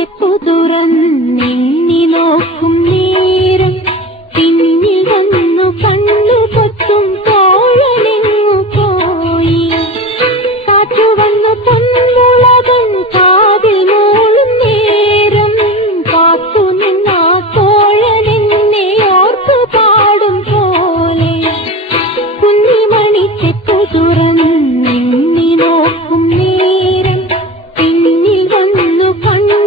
ചെപ്പു തുറന്നെണ്ണി നോക്കും നേരം പിന്നിൽ വന്നു കണ്ണു പൊത്തും തോഴനെങ്ങു പോയി. കാറ്റു വന്നു പൊന്മുളകൻ കാതിൽ മൂളും നേരം കാത്തു നിന്നാ തോഴനെന്നെ ഓർത്തു പാടും പോലെ. കുഞ്ഞിമണി ചെപ്പു തുറന്നെണ്ണി നോക്കും നേരം പിന്നിൽ വന്നു കണ്ണു